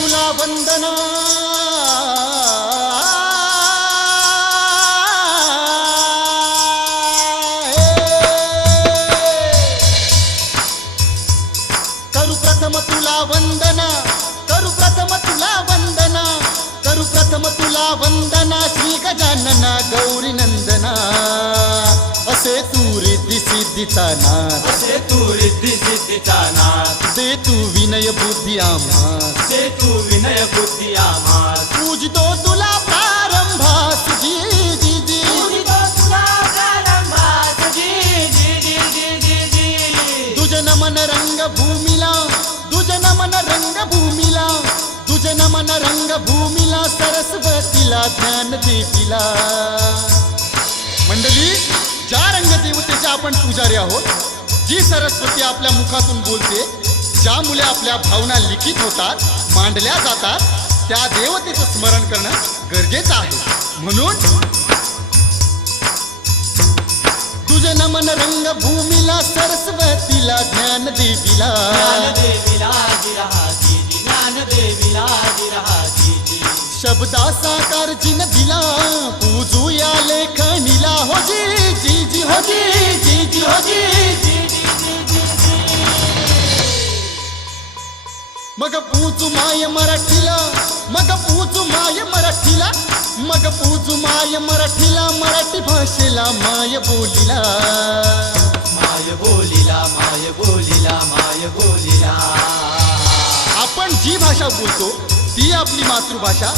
तुला वंदना. करू प्रथम तुला वंदना. करू प्रथम तुला वंदना. करू प्रथम तुला वंदना. श्री गजानना गौरी नंदना. असे तू रिद्धी सिद्धीचा नाथ. असे तू रिद्धी सिद्धीचा नाथ. दे तू विनय बुद्धी आम्हा तू विनय बुद्धी आम्हास पूजतो तुला प्रारंभास जी जी. जी तुझ नमन रंग भूमीला तुझ नमन रंग भूमीला तुझ नमन रंग भूमीला सरस्वतीला ज्ञान देवीला मंडळी ज्या रंगदेवतेच्या आपण पुजारी आहोत जी सरस्वती आपल्या मुखातून बोलते ज्या मुले आपल्या भावना लिखित होतात मांडल्या जातात. त्या देवतेचं स्मरण करणं गरजेचं आहे. म्हणून तुझ नमन रंग भूमीला सरस्वतीला ज्ञान देवीला ज्ञानदेवीला जिरहाजी ज्ञानदेवीला जिरहाजी शब्दा साकार जिन दिला पूजू या लेखनीला हो जी जी जी हो जी जी जी हो जी. मग पूजू माय मराठीला मग पूजू माय मराठीला मग पूजू माय मराठीला मराठी भाषेला माय बोलीला. माय बोलिला माय बोलिला माय बोलिला. आपण जी भाषा बोलतो ती आपली मातृभाषा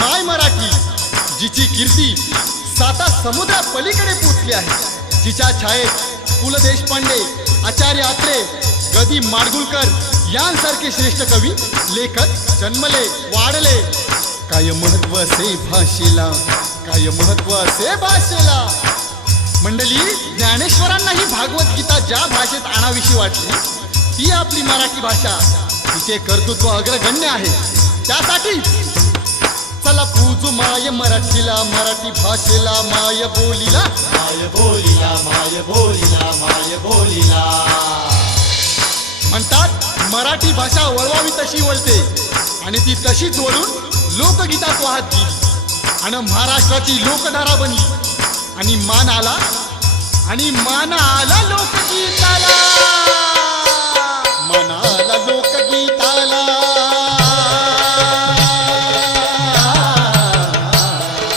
माय मराठी जिची कीर्ती साता समुद्रा पलीकडे पोचली आहे. जिच्या छायेत पु ल देशपांडे आचार्य आत्रे गदी माडगुळकर यांसारखे श्रेष्ठ कवी लेखक जन्मले वाढले. काय महत्त्व असे भाषेला? काय महत्त्व असे भाषेला? मंडळी ज्ञानेश्वरांनाही भागवत गीता ज्या भाषेत आणावीशी वाटली ती आपली मराठी भाषा. तिचे कर्तृत्व अग्रगण्य आहे. त्यासाठी चला पूजू माय मराठीला मराठी भाषेला माय बोलीला. माय बोलिला माय बोलिला माय बोलिला. म्हणतात मराठी भाषा वळवावी तशी वळते. आणि ती तशीच वळून लोकगीतात वाहतली आणि महाराष्ट्राची लोकधारा बनली. आणि मान आला. आणि मान आला लोकगीताला. मान आला लोकगीताला.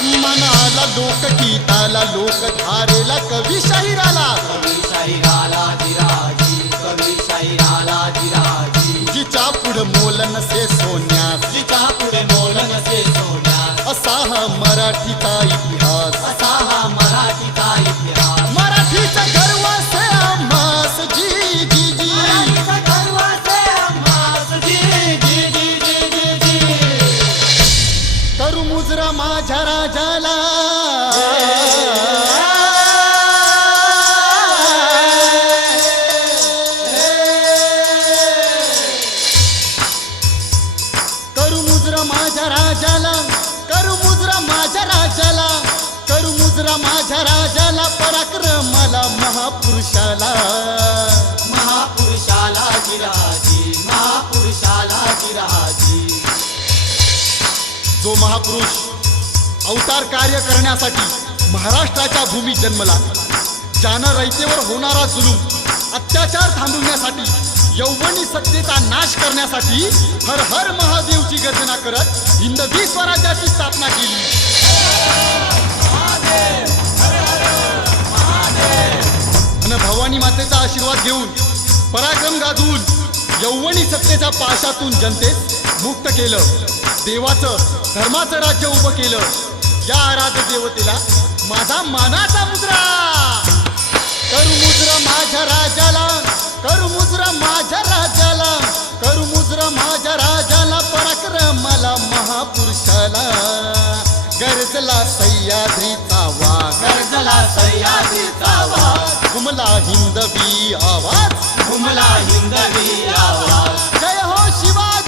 मान आला लोकगीताला लोकधारेला कवी शाहिराला. कवी शाहिराला. असा हा मराठीचा इतिहास? असा हा मराठीचा इतिहास? मराठीचा गर्व असे आम्हास जी जी जी. मराठीचा गर्व आम्हास. जी, जी, जी, जी, जी, जी. करू मुजरा माझ्या राजाला. करू मुजरा माझ्या राजाला. माझ्या राजाला पराक्रमाला महापुरुषाला. महापुरुषाला जिराजी महापुरुषाला जिराजी जो महापुरुष अवतार कार्य करण्यासाठी महाराष्ट्राच्या भूमीत जन्मला ज्यानं रयतेवर होणारा जुलूम अत्याचार थांबवण्यासाठी यौवनी सत्तेचा नाश करण्यासाठी हर हर महादेवची गर्जना करत हिंदवी स्वराज्याची स्थापना केली. आशीर्वाद घेऊन पराक्रम गाजवून यौवनी सत्तेच्या पाशातून जनतेस मुक्त केलं. देवाचं धर्माचं राज्य उभं केलं. या आराध्य देवतेला माझा मानाचा मुद्रा. करू माझ्या राजाला करू माझ्या राजाला करू माझ्या राजाला पराक्रमाला महापुरुषाला. गरजला सह्याद्री तावा. गरजला सह्याद्री तावा. घुमला हिंदवी आवाज. घुमला हिंदवी आवाज. जय हो शिवाय